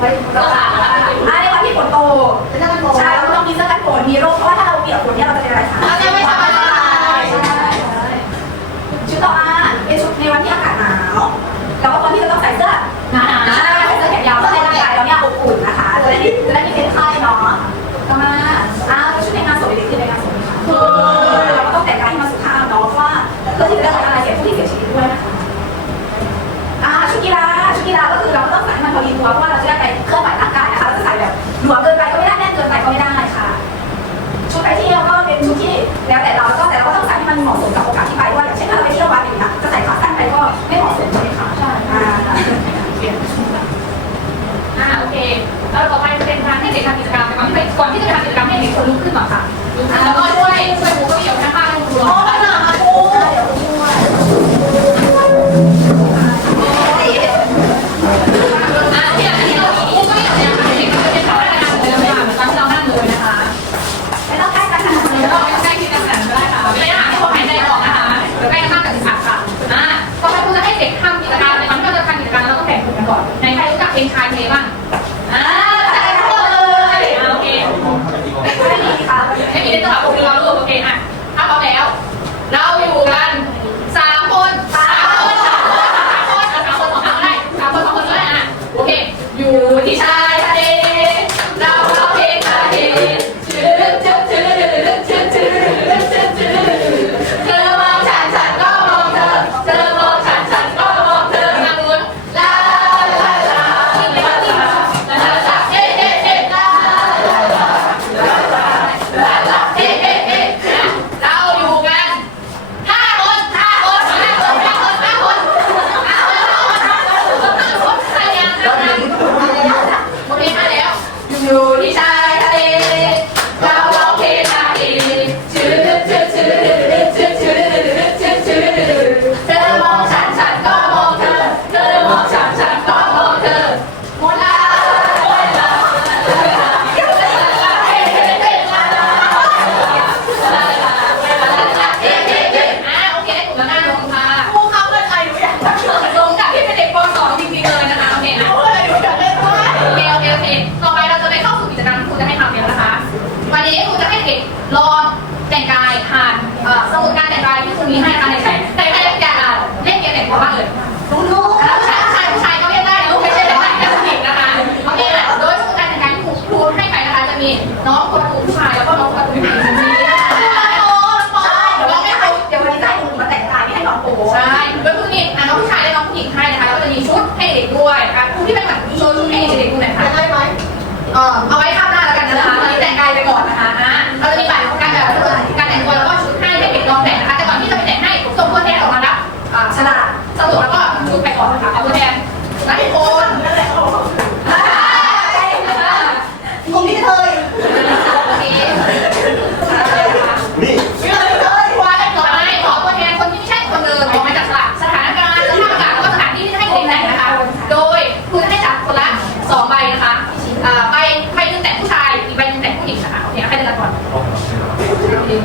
可以不报ันพอดีตัวเพราะว่าเราจะได้ไปเครื่องหมายร่างกายนะคะเรจะใส่แบบหลวมเกินไปก็ไม่ได้แน่นเกินไปก็ไม่ได้ค่ะ ชุดไปเที่ยวก็เป็นชุดที่แล้วแต่เราแล้วก็แต่เราก็ต้องใส่ที่มันเหมาะสมกับโอกาสที่ไปว่าอย่างเช่นถ้าเราไปเที่ยววัดอย่างเงี้จะใส่ขาสั้นไปก็ไม่เหมาะสมใช่ไหมคะใช่อ่าโอเคแล้วต่อไปเป็นทางให้เด็กทำกิจกรรมก่อนที่จะทำกิจกรรมให้เด็กคนลุกขึ้นมาค่ะแล้วก็ช่วยช่วยหมูกเก้าอี้นะคะลุกขึ้น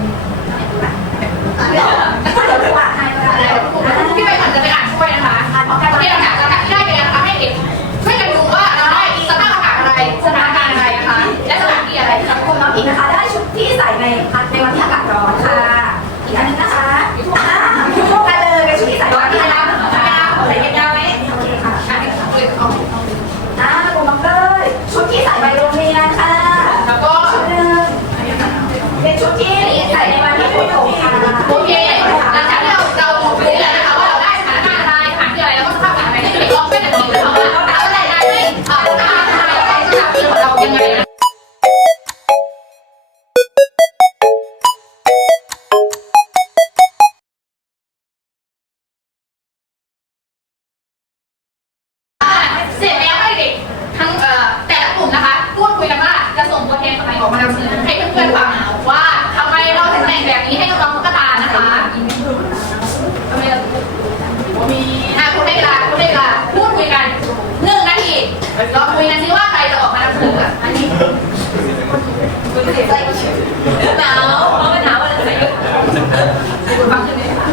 you. ออกมานำเสนอให้เพื่อนๆฟังว่าทำไมเราถึงแต่งแบบนี้ให้กับน้องตุ๊กตานะคะทำไมเรามีอะคุณได้เวลาคุณได้เวลาพูดคุยกันหนึ่งนาทีเราคุยกันซิว่าใครจะออกมานำเสนออันนี้เหนาวเพราะมันหนาวอะนเลยใส่เยอะคุณฟังขึ้นไหมคะ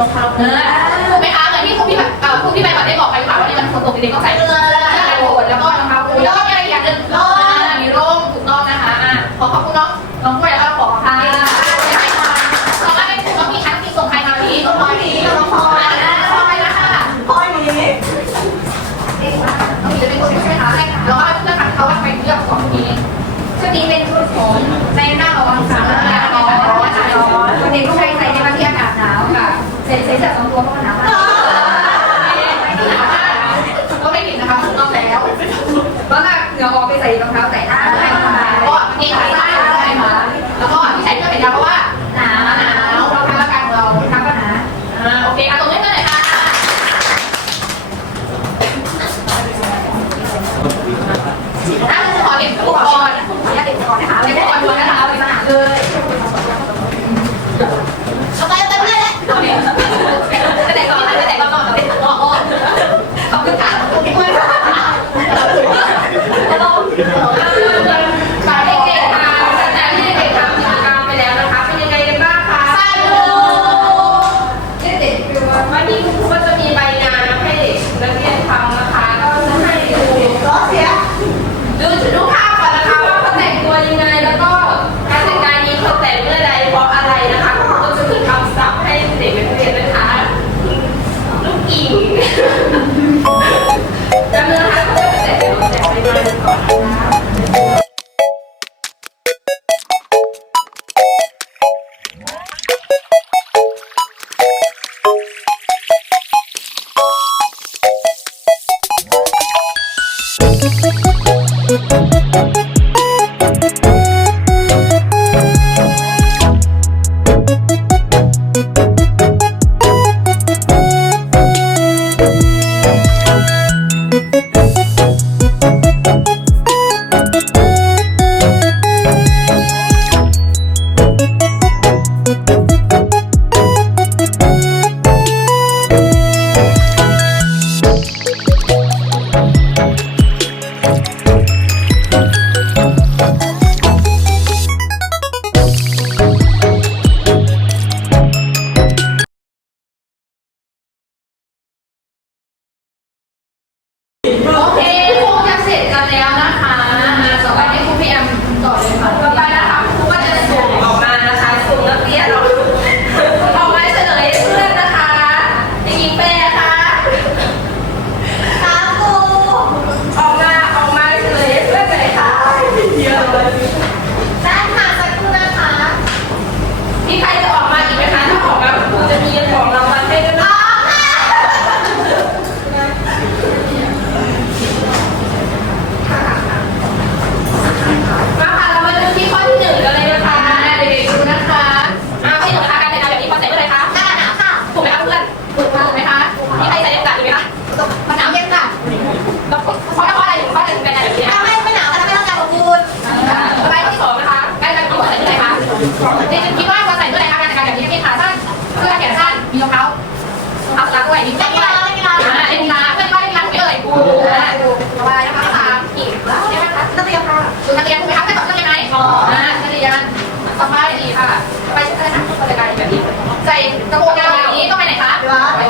ตรงข้าเออถูกไหมคะเหมือนที่คุณพี่แบบเอ่อคุณพี่ไปก่อนได้บอกไปหรือเปล่าว่านี่มันคนตกเด็กต้องใสุ่ดนักเรียนคุณไหมคะไม่ตอบนักเรียไหมอ๋อนักเรียนต่อไปดีค่ะ ไปชุดอะไรนะชุดอะไรแบบนี้ใส่กระโปรงยาวแบบนี้ต้องไปไหนคะไปวัด